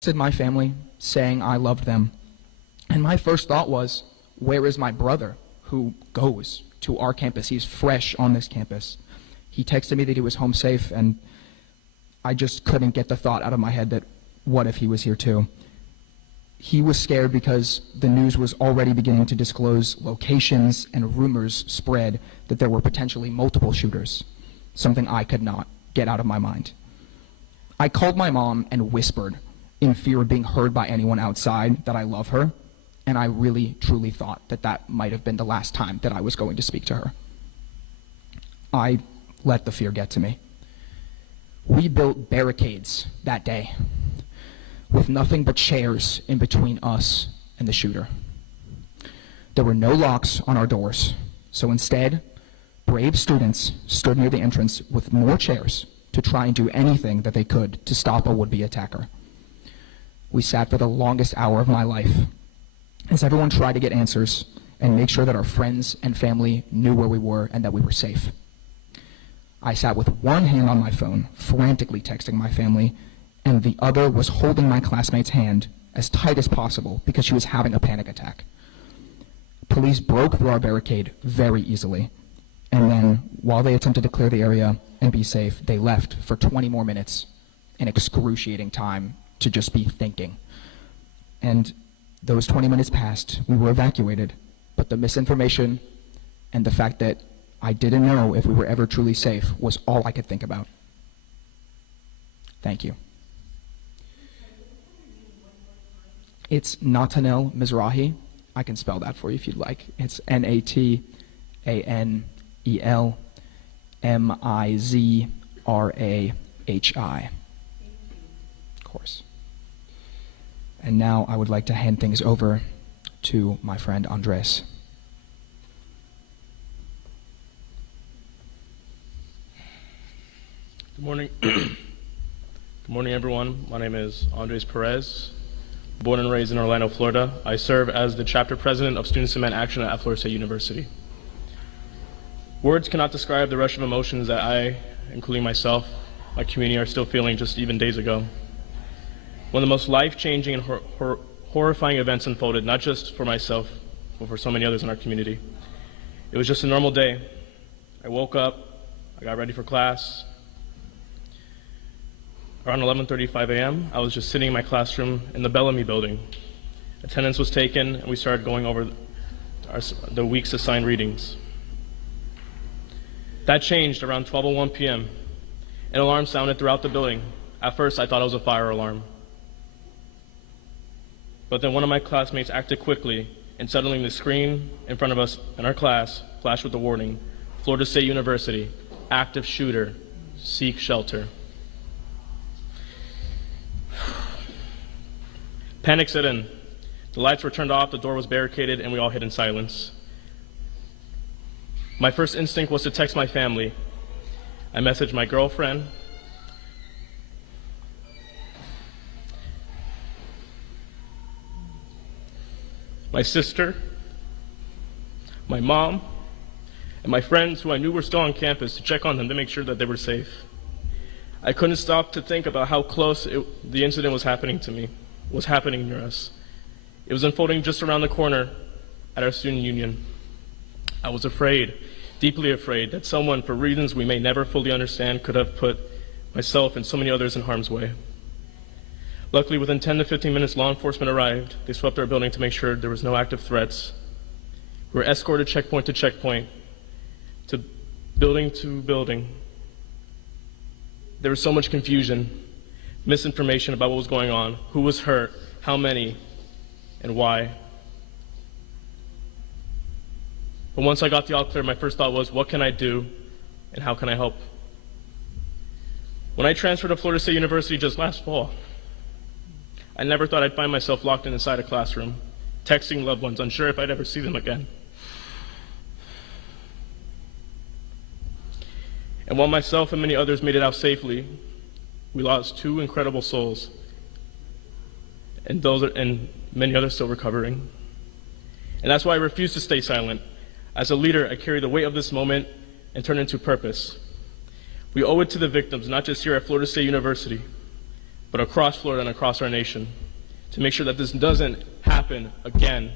texted my family saying I loved them. And my first thought was, where is my brother who goes to our campus? He's fresh on this campus. He texted me that he was home safe, and I just couldn't get the thought out of my head that what if he was here too? He was scared because the news was already beginning to disclose locations, and rumors spread that there were potentially multiple shooters, something I could not get out of my mind. I called my mom and whispered, in fear of being heard by anyone outside, that I love her, and I really, truly thought that that might have been the last time that I was going to speak to her. I let the fear get to me. We built barricades that day, with nothing but chairs in between us and the shooter. There were no locks on our doors, so instead, brave students stood near the entrance with more chairs to try and do anything that they could to stop a would-be attacker. We sat for the longest hour of my life as everyone tried to get answers and make sure that our friends and family knew where we were and that we were safe. I sat with one hand on my phone, frantically texting my family, and the other was holding my classmate's hand as tight as possible because she was having a panic attack. Police broke through our barricade very easily, and then, while they attempted to clear the area and be safe, they left for 20 more minutes, an excruciating time to just be thinking. And those 20 minutes passed, we were evacuated, but the misinformation and the fact that I didn't know if we were ever truly safe was all I could think about. Thank you. It's Natanel Mizrahi. I can spell that for you if you'd like. It's Natanel Mizrahi. Of course. And now I would like to hand things over to my friend Andres. Good morning. Good morning, everyone. My name is Andres Perez. Born and raised in Orlando, Florida, I serve as the chapter president of Student Cement Action at Florida State University. Words cannot describe the rush of emotions that I, including myself, my community, are still feeling just even days ago. One of the most life-changing and horrifying events unfolded, not just for myself, but for so many others in our community. It was just a normal day. I woke up, I got ready for class. Around 11:35 a.m., I was just sitting in my classroom in the Bellamy building. Attendance was taken, and we started going over the week's assigned readings. That changed around 12:01 p.m. An alarm sounded throughout the building. At first, I thought it was a fire alarm. But then one of my classmates acted quickly, and suddenly the screen in front of us in our class flashed with the warning, Florida State University, active shooter, seek shelter. Panic set in. The lights were turned off, the door was barricaded, and we all hid in silence. My first instinct was to text my family. I messaged my girlfriend, my sister, my mom, and my friends who I knew were still on campus to check on them to make sure that they were safe. I couldn't stop to think about how close the incident was happening near us. It was unfolding just around the corner at our student union. I was afraid, deeply afraid, that someone, for reasons we may never fully understand, could have put myself and so many others in harm's way. Luckily, within 10 to 15 minutes, law enforcement arrived. They swept our building to make sure there was no active threats. We were escorted checkpoint to checkpoint, to building. There was so much confusion, misinformation about what was going on, who was hurt, how many, and why. But once I got the all clear, my first thought was, what can I do and how can I help? When I transferred to Florida State University just last fall, I never thought I'd find myself locked inside a classroom, texting loved ones, unsure if I'd ever see them again. And while myself and many others made it out safely, we lost two incredible souls, and many others still recovering. And that's why I refuse to stay silent. As a leader, I carry the weight of this moment and turn it into purpose. We owe it to the victims, not just here at Florida State University, but across Florida and across our nation, to make sure that this doesn't happen again.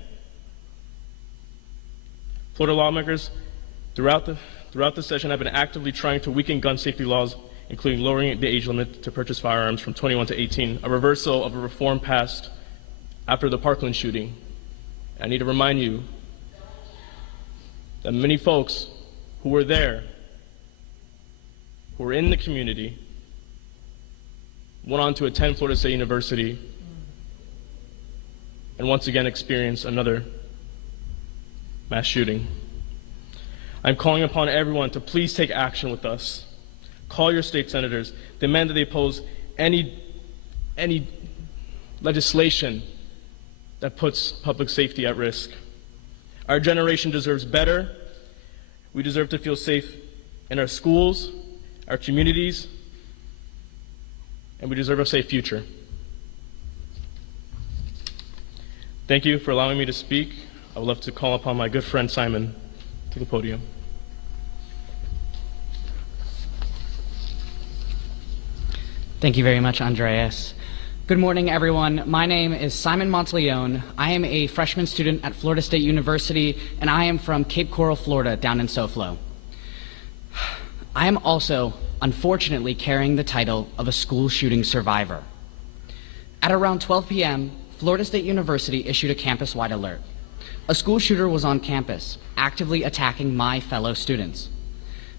Florida lawmakers throughout the session have been actively trying to weaken gun safety laws, including lowering the age limit to purchase firearms from 21 to 18, a reversal of a reform passed after the Parkland shooting. I need to remind you that many folks who were there, who were in the community, went on to attend Florida State University and once again experience another mass shooting. I'm calling upon everyone to please take action with us. Call your state senators, demand that they oppose any legislation that puts public safety at risk. Our generation deserves better. We deserve to feel safe in our schools, our communities, and we deserve a safe future. Thank you for allowing me to speak. I would love to call upon my good friend Simon to the podium. Thank you very much, Andreas. Good morning, everyone. My name is Simon Monteleone. I am a freshman student at Florida State University, and I am from Cape Coral, Florida, down in SoFlo. I am also, unfortunately, carrying the title of a school shooting survivor. At around 12 p.m., Florida State University issued a campus-wide alert. A school shooter was on campus, actively attacking my fellow students.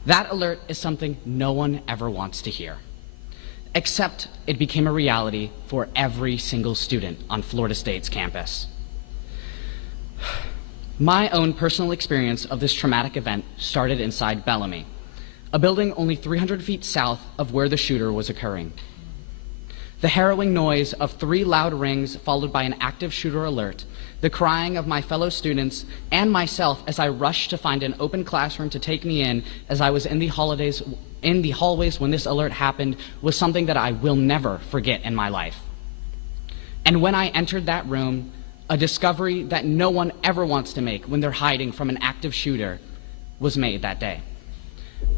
That alert is something no one ever wants to hear. Except it became a reality for every single student on Florida State's campus. My own personal experience of this traumatic event started inside Bellamy, a building only 300 feet south of where the shooter was occurring. The harrowing noise of 3 loud rings followed by an active shooter alert, the crying of my fellow students and myself as I rushed to find an open classroom to take me in as I was in the hallways when this alert happened was something that I will never forget in my life. And when I entered that room, a discovery that no one ever wants to make when they're hiding from an active shooter was made that day.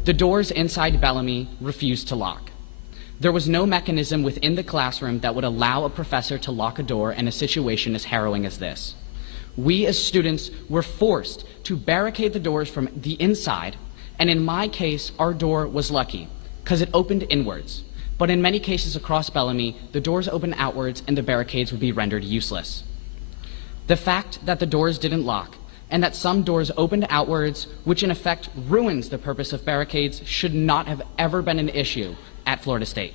The doors inside Bellamy refused to lock. There was no mechanism within the classroom that would allow a professor to lock a door in a situation as harrowing as this. We as students were forced to barricade the doors from the inside, and in my case, our door was lucky because it opened inwards. But in many cases across Bellamy, the doors opened outwards and the barricades would be rendered useless. The fact that the doors didn't lock and that some doors opened outwards, which in effect ruins the purpose of barricades, should not have ever been an issue at Florida State.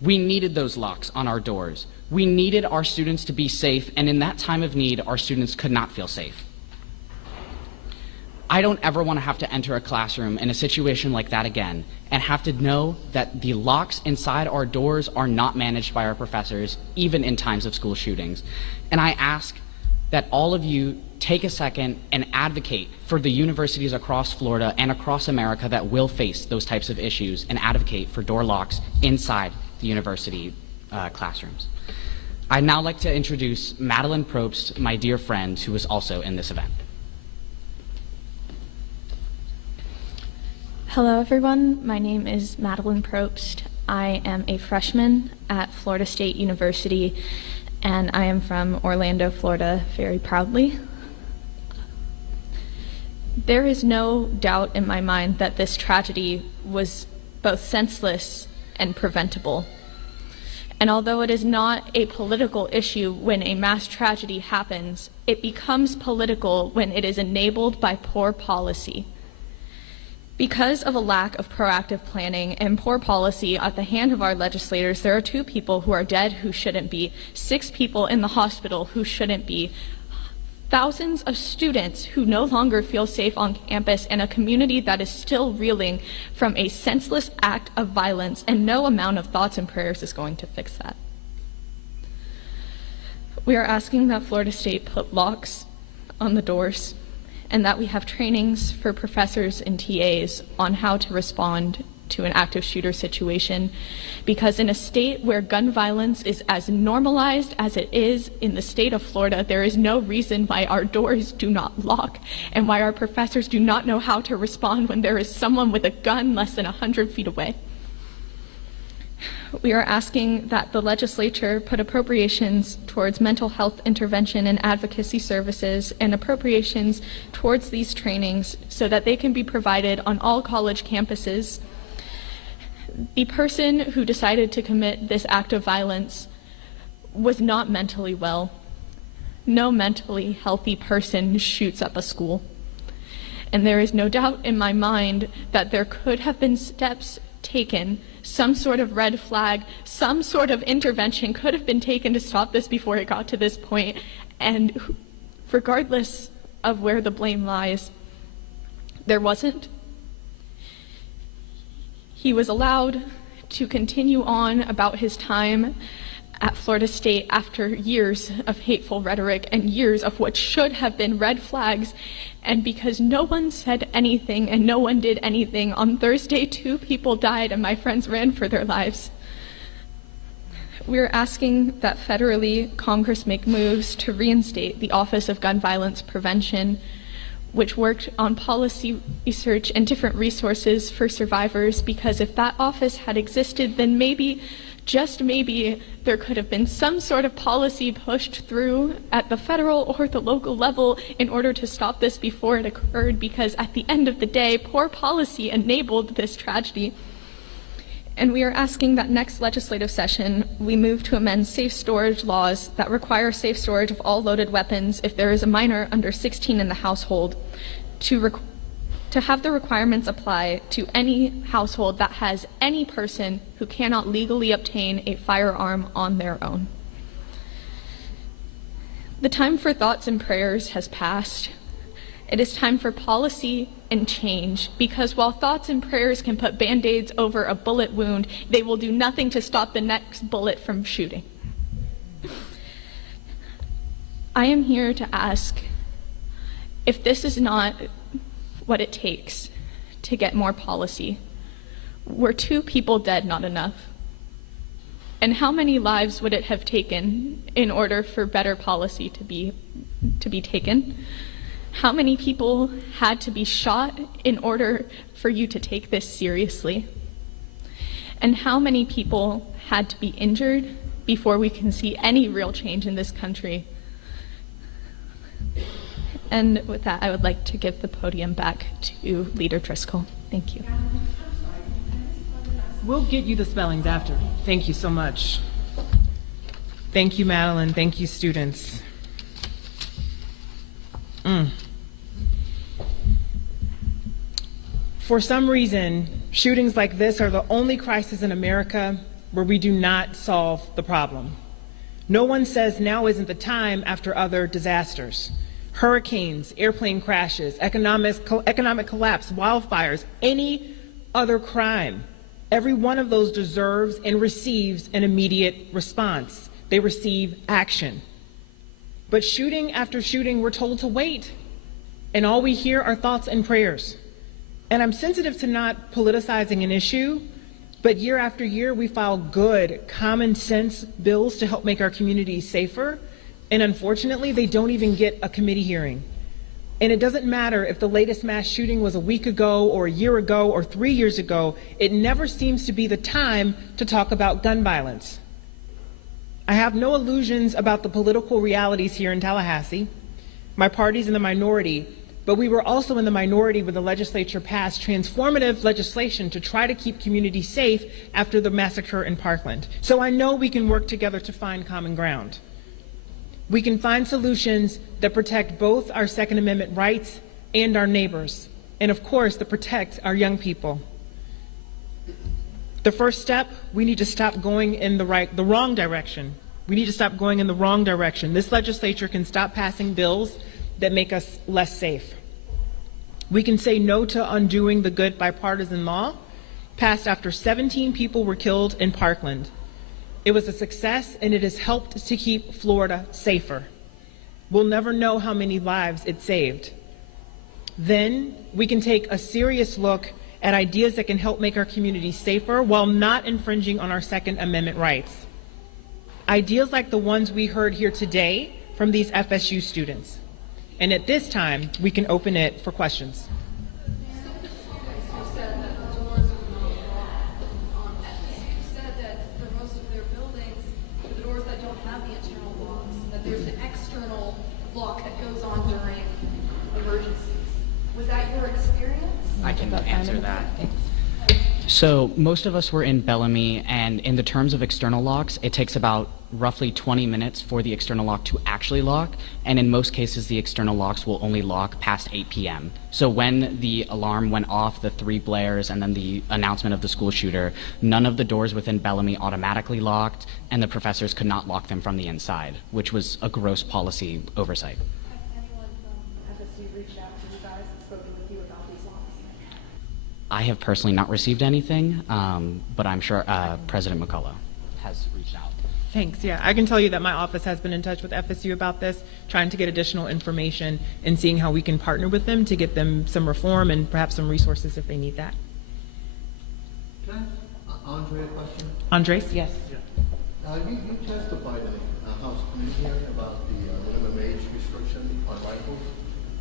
We needed those locks on our doors. We needed our students to be safe, and in that time of need, our students could not feel safe. I don't ever want to have to enter a classroom in a situation like that again and have to know that the locks inside our doors are not managed by our professors, even in times of school shootings. And I ask that all of you take a second and advocate for the universities across Florida and across America that will face those types of issues and advocate for door locks inside the university classrooms. I'd now like to introduce Madeline Probst, my dear friend, who is also in this event. Hello everyone, my name is Madeline Probst. I am a freshman at Florida State University, and I am from Orlando, Florida, very proudly. There is no doubt in my mind that this tragedy was both senseless and preventable. And although it is not a political issue when a mass tragedy happens, it becomes political when it is enabled by poor policy. Because of a lack of proactive planning and poor policy at the hand of our legislators, there are 2 people who are dead who shouldn't be, 6 people in the hospital who shouldn't be, thousands of students who no longer feel safe on campus, and a community that is still reeling from a senseless act of violence, and no amount of thoughts and prayers is going to fix that. We are asking that Florida State put locks on the doors, and that we have trainings for professors and TAs on how to respond to an active shooter situation, because in a state where gun violence is as normalized as it is in the state of Florida, there is no reason why our doors do not lock and why our professors do not know how to respond when there is someone with a gun less than 100 feet away. We are asking that the legislature put appropriations towards mental health intervention and advocacy services and appropriations towards these trainings so that they can be provided on all college campuses. The person who decided to commit this act of violence was not mentally well. No mentally healthy person shoots up a school. And there is no doubt in my mind that there could have been steps taken, some sort of red flag, some sort of intervention could have been taken to stop this before it got to this point. And regardless of where the blame lies, there wasn't. He was allowed to continue on about his time at Florida State after years of hateful rhetoric and years of what should have been red flags. And because no one said anything and no one did anything, on Thursday 2 people died and my friends ran for their lives. We're asking that federally Congress make moves to reinstate the Office of Gun Violence Prevention, which worked on policy research and different resources for survivors, because if that office had existed, then maybe, just maybe, there could have been some sort of policy pushed through at the federal or the local level in order to stop this before it occurred, because at the end of the day, poor policy enabled this tragedy. And we are asking that next legislative session, we move to amend safe storage laws that require safe storage of all loaded weapons if there is a minor under 16 in the household, to have the requirements apply to any household that has any person who cannot legally obtain a firearm on their own. The time for thoughts and prayers has passed. It is time for policy and change, because while thoughts and prayers can put Band-Aids over a bullet wound, they will do nothing to stop the next bullet from shooting. I am here to ask if this is not what it takes to get more policy. Were 2 people dead not enough? And how many lives would it have taken in order for better policy to be taken? How many people had to be shot in order for you to take this seriously? And how many people had to be injured before we can see any real change in this country? And with that, I would like to give the podium back to Leader Driskell. Thank you. We'll get you the spellings after. Thank you so much. Thank you, Madeline. Thank you, students. For some reason, shootings like this are the only crisis in America where we do not solve the problem. No one says now isn't the time after other disasters. Hurricanes, airplane crashes, economic collapse, wildfires, any other crime. Every one of those deserves and receives an immediate response. They receive action. But shooting after shooting, we're told to wait. And all we hear are thoughts and prayers. And I'm sensitive to not politicizing an issue, but year after year, we file good, common sense bills to help make our communities safer. And unfortunately, they don't even get a committee hearing. And it doesn't matter if the latest mass shooting was a week ago or a year ago or 3 years ago, it never seems to be the time to talk about gun violence. I have no illusions about the political realities here in Tallahassee. My party's in the minority, but we were also in the minority when the legislature passed transformative legislation to try to keep communities safe after the massacre in Parkland. So I know we can work together to find common ground. We can find solutions that protect both our Second Amendment rights and our neighbors, and of course, that protect our young people. The first step, we need to stop going in the wrong direction. We need to stop going in the wrong direction. This legislature can stop passing bills that make us less safe. We can say no to undoing the good bipartisan law passed after 17 people were killed in Parkland. It was a success, and it has helped to keep Florida safer. We'll never know how many lives it saved. Then we can take a serious look at ideas that can help make our communities safer while not infringing on our Second Amendment rights. Ideas like the ones we heard here today from these FSU students. And at this time, we can open it for questions. You said that there's an external lock that goes on during emergencies. Was that your experience? I can answer that. So most of us were in Bellamy, and in the terms of external locks, it takes about roughly 20 minutes for the external lock to actually lock, and in most cases the external locks will only lock past 8 p.m. So when the alarm went off, the 3 blares, and then the announcement of the school shooter, none of the doors within Bellamy automatically locked, and the professors could not lock them from the inside, which was a gross policy oversight. Has anyone from FSU reached out to you guys and spoken with you about these locks? I have personally not received anything, but I'm sure President McCullough has reached out. Thanks. Yeah, I can tell you that my office has been in touch with FSU about this, trying to get additional information and seeing how we can partner with them to get them some reform and perhaps some resources if they need that. Can I ask Andre a question? Andres, yes. You testified in the House committee hearing about the minimum age restriction on rifles.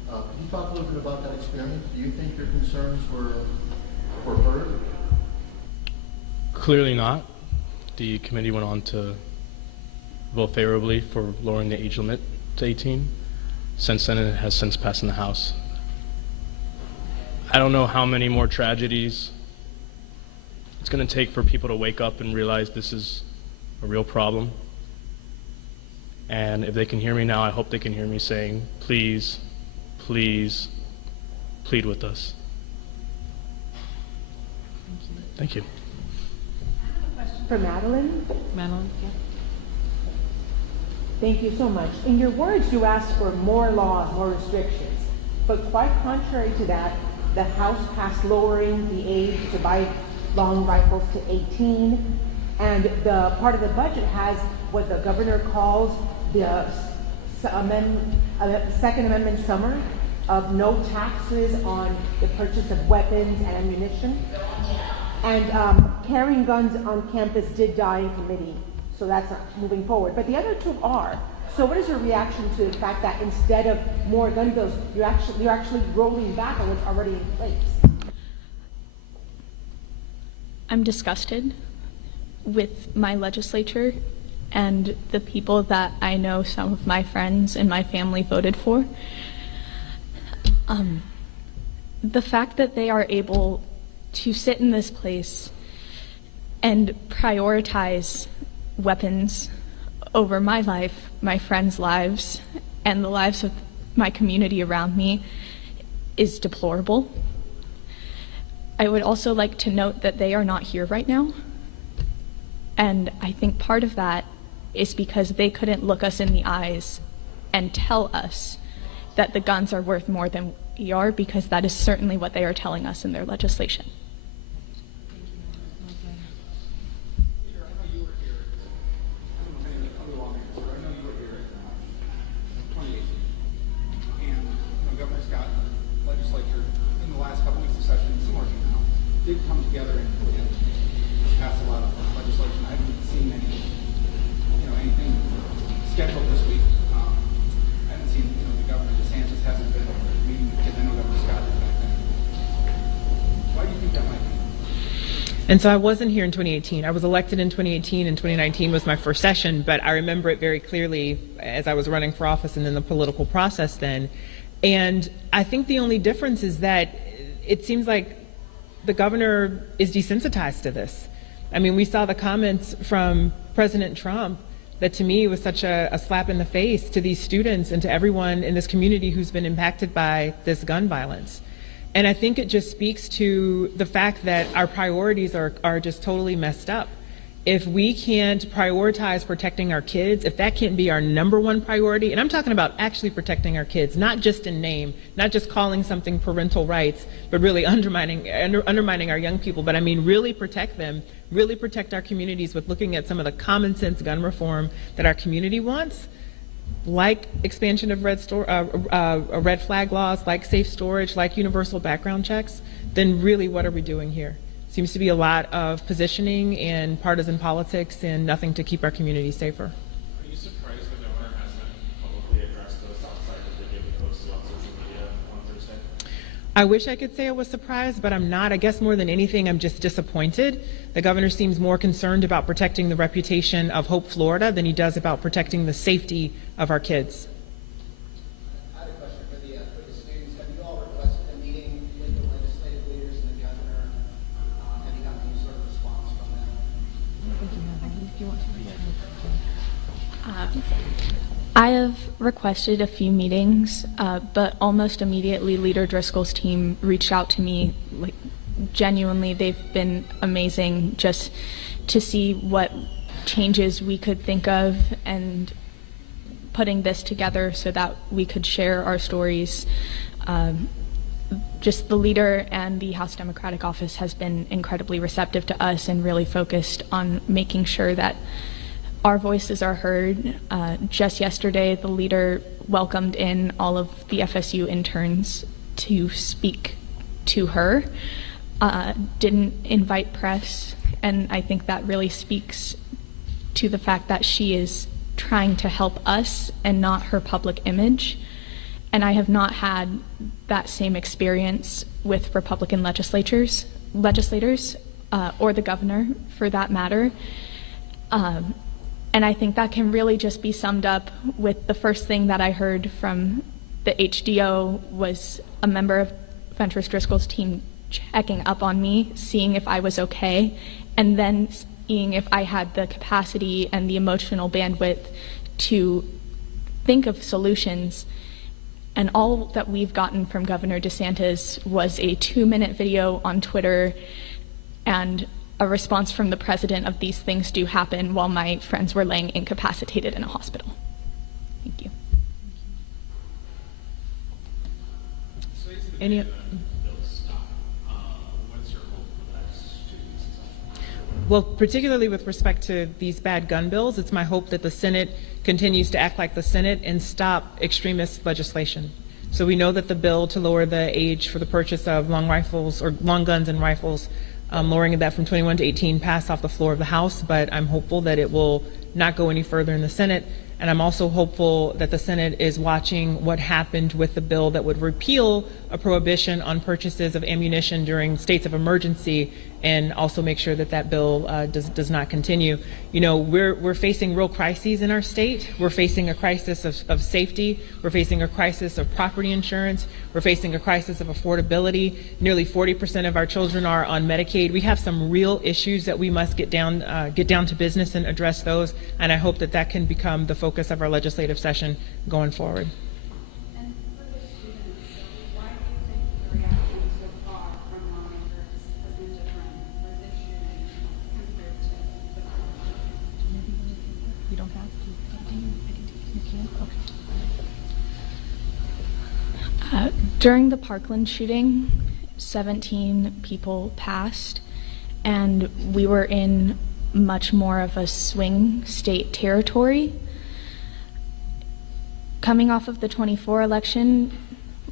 Could you talk a little bit about that experience? Do you think your concerns were heard? Clearly not. The committee went on to vote favorably for lowering the age limit to 18. Since then, it has since passed in the House. I don't know how many more tragedies it's going to take for people to wake up and realize this is a real problem. And if they can hear me now, I hope they can hear me saying, please, please, plead with us. Thank you. For Madeline. Madeline? Yeah. Thank you so much. In your words, you asked for more laws, more restrictions. But quite contrary to that, the House passed lowering the age to buy long rifles to 18. And the part of the budget has what the governor calls the Second Amendment summer of no taxes on the purchase of weapons and ammunition. And carrying guns on campus did die in committee, so that's not moving forward. But the other two are. So what is your reaction to the fact that instead of more gun bills, you're actually rolling back on what's already in place? I'm disgusted with my legislature and the people that I know some of my friends and my family voted for. The fact that they are able to sit in this place and prioritize weapons over my life, my friends' lives, and the lives of my community around me is deplorable. I would also like to note that they are not here right now. And I think part of that is because they couldn't look us in the eyes and tell us that the guns are worth more than we are, because that is certainly what they are telling us in their legislation. Did come together and pass a lot of legislation. I haven't seen anything scheduled this week. I haven't seen, the Governor DeSantis hasn't been meeting with kids. I know Governor Scott is back then. Why do you think that might be? And so I wasn't here in 2018. I was elected in 2018, and 2019 was my first session, but I remember it very clearly as I was running for office and in the political process then. And I think the only difference is that it seems like the governor is desensitized to this. I mean, we saw the comments from President Trump that to me was such a slap in the face to these students and to everyone in this community who's been impacted by this gun violence. And I think it just speaks to the fact that our priorities are just totally messed up. If we can't prioritize protecting our kids, if that can't be our number one priority, and I'm talking about actually protecting our kids, not just in name, not just calling something parental rights, but really undermining our young people. But I mean, really protect them, really protect our communities with looking at some of the common sense gun reform that our community wants, like expansion of red flag laws, like safe storage, like universal background checks. Then really, what are we doing here? Seems to be a lot of positioning and partisan politics and nothing to keep our community safer. Are you surprised the governor hasn't publicly addressed those outside of the video posted on social media on Thursday? I wish I could say I was surprised, but I'm not. I guess more than anything, I'm just disappointed. The governor seems more concerned about protecting the reputation of Hope, Florida than he does about protecting the safety of our kids. I had a question for the students. Have you all requested a meeting with the legislative leaders and the governor? Have you gotten any sort of response from them? I have requested a few meetings, but almost immediately Leader Driskell's team reached out to me. Like, genuinely, they've been amazing just to see what changes we could think of and putting this together so that we could share our stories. Just the leader and the House Democratic Office has been incredibly receptive to us and really focused on making sure that our voices are heard. Just yesterday, the leader welcomed in all of the FSU interns to speak to her, didn't invite press, and I think that really speaks to the fact that she is trying to help us and not her public image. And I have not had that same experience with Republican legislators, or the governor for that matter. And I think that can really just be summed up with the first thing that I heard from the HDO was a member of Fentrice Driskell's team checking up on me, seeing if I was okay, and then seeing if I had the capacity and the emotional bandwidth to think of solutions. And all that we've gotten from Governor DeSantis was a 2-minute video on Twitter and a response from the president of these things do happen while my friends were laying incapacitated in a hospital. Thank you. Any? Well, particularly with respect to these bad gun bills, it's my hope that the Senate continues to act like the Senate and stop extremist legislation. So we know that the bill to lower the age for the purchase of long rifles or long guns and rifles, lowering that from 21 to 18 passed off the floor of the House, but I'm hopeful that it will not go any further in the Senate. And I'm also hopeful that the Senate is watching what happened with the bill that would repeal a prohibition on purchases of ammunition during states of emergency, and also make sure that that bill does not continue. You know, we're facing real crises in our state. We're facing a crisis of safety. We're facing a crisis of property insurance. We're facing a crisis of affordability. Nearly 40% of our children are on Medicaid. We have some real issues that we must get down to business and address those. And I hope that that can become the focus of our legislative session going forward. And for the students, why do you think the reaction so far from lawmakers has been different for this shooting compared to the You don't have to. You can't? Okay. During the Parkland shooting, 17 people passed, and we were in much more of a swing state territory. Coming off of the 24 election,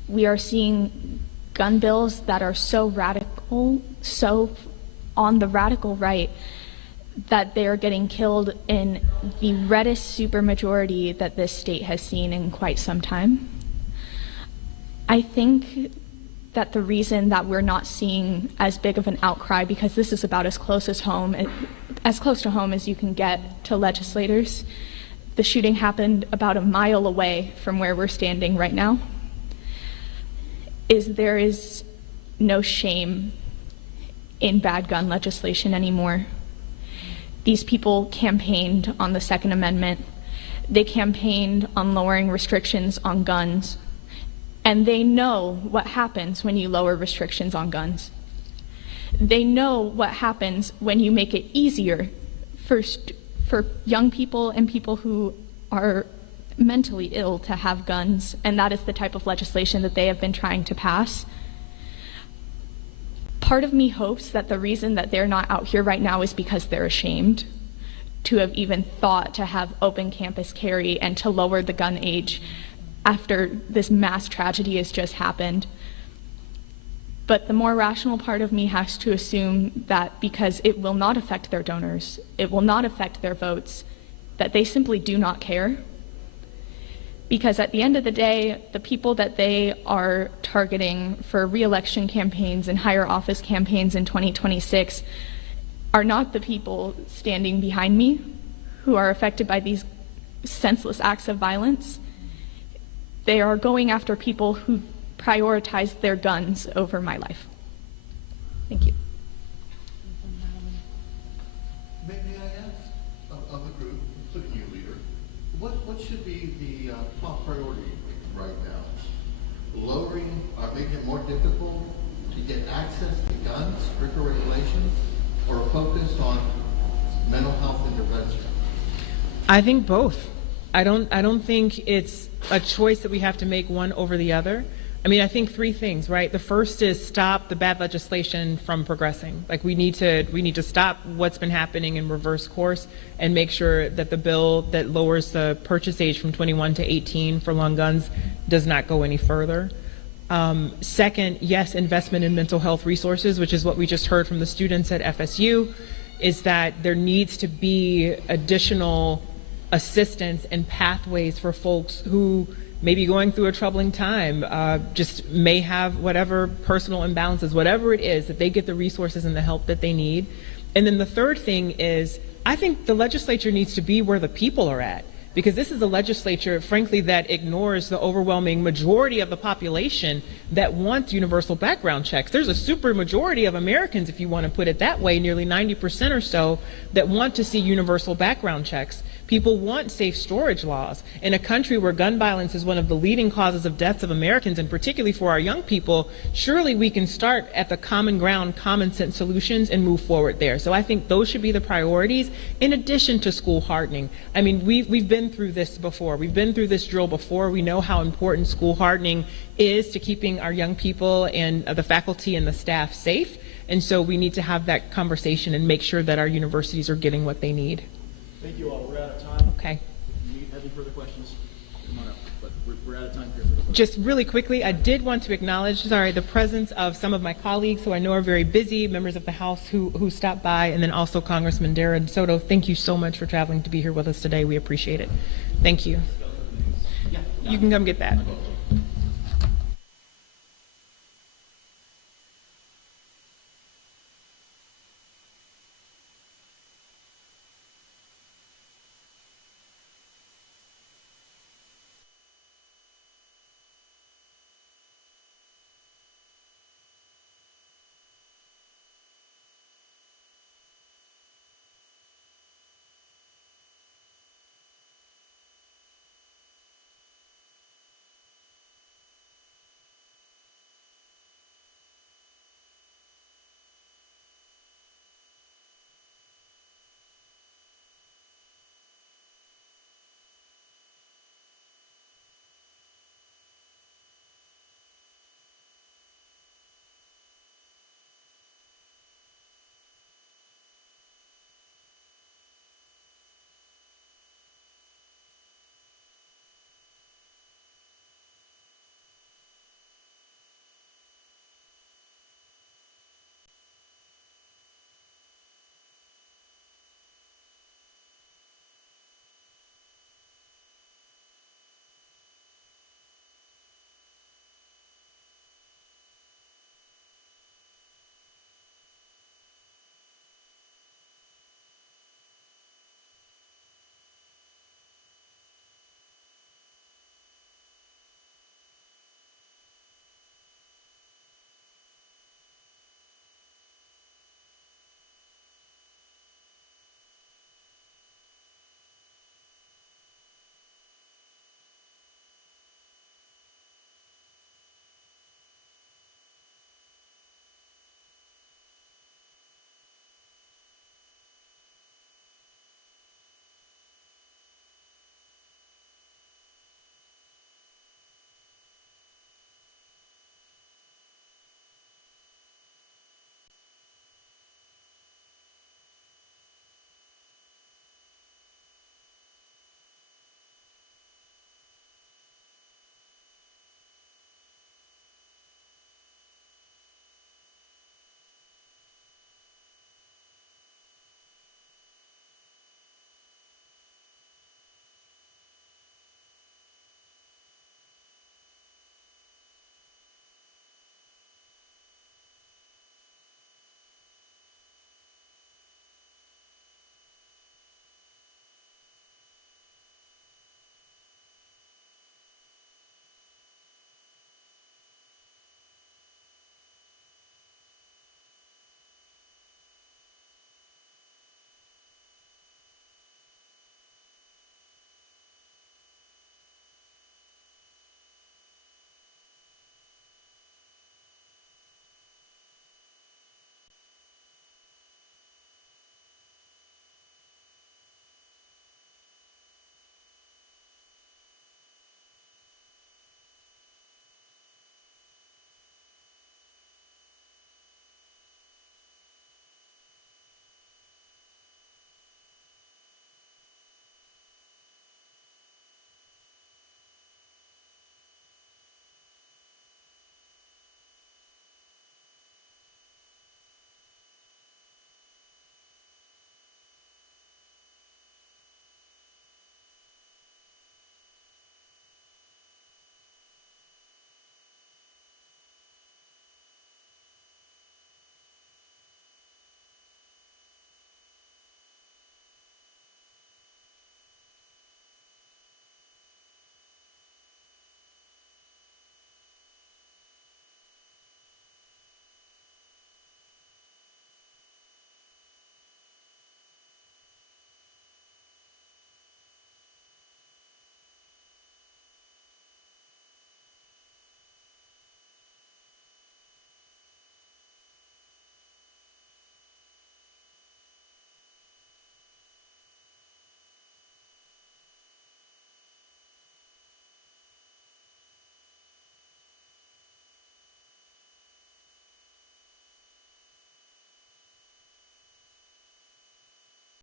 we are seeing gun bills that are so radical, so on the radical right, that they are getting killed in the reddest supermajority that this state has seen in quite some time. I think that the reason that we're not seeing as big of an outcry, because this is about as close to home as you can get to legislators. The shooting happened about a mile away from where we're standing right now. There is no shame in bad gun legislation anymore. These people campaigned on the Second Amendment. They campaigned on lowering restrictions on guns. And they know what happens when you lower restrictions on guns. They know what happens when you make it easier for young people and people who are mentally ill to have guns, and that is the type of legislation that they have been trying to pass. Part of me hopes that the reason that they're not out here right now is because they're ashamed to have even thought to have open campus carry and to lower the gun age after this mass tragedy has just happened. But the more rational part of me has to assume that because it will not affect their donors, it will not affect their votes, that they simply do not care. Because at the end of the day, the people that they are targeting for re-election campaigns and higher office campaigns in 2026 are not the people standing behind me who are affected by these senseless acts of violence. They are going after people who prioritize their guns over my life. Thank you. May I ask of the group, including you, leader, what should be the top priority right now? Lowering or making it more difficult to get access to guns, stricter regulations, or a focus on mental health intervention? I think both. I don't think it's a choice that we have to make one over the other. I mean, I think three things, right? The first is stop the bad legislation from progressing. Like we need to stop what's been happening in reverse course and make sure that the bill that lowers the purchase age from 21 to 18 for long guns does not go any further. Second, yes, investment in mental health resources, which is what we just heard from the students at FSU, is that there needs to be additional assistance and pathways for folks who may be going through a troubling time, just may have whatever personal imbalances, whatever it is, that they get the resources and the help that they need. And then the third thing is, I think the legislature needs to be where the people are at, because this is a legislature, frankly, that ignores the overwhelming majority of the population that wants universal background checks. There's a super majority of Americans, if you want to put it that way, nearly 90% or so, that want to see universal background checks. People want safe storage laws. In a country where gun violence is one of the leading causes of deaths of Americans, and particularly for our young people, surely we can start at the common ground, common sense solutions and move forward there. So I think those should be the priorities, in addition to school hardening. I mean, we've been through this before. We've been through this drill before. We know how important school hardening is to keeping our young people and the faculty and the staff safe. And so we need to have that conversation and make sure that our universities are getting what they need. Thank you all. We're out of time. Okay. If you have any further questions, come on up. But we're out of time here for the questions. Just really quickly, I did want to acknowledge, the presence of some of my colleagues who I know are very busy, members of the House who stopped by, and then also Congressman Darren Soto. Thank you so much for traveling to be here with us today. We appreciate it. Thank you. You can come get that.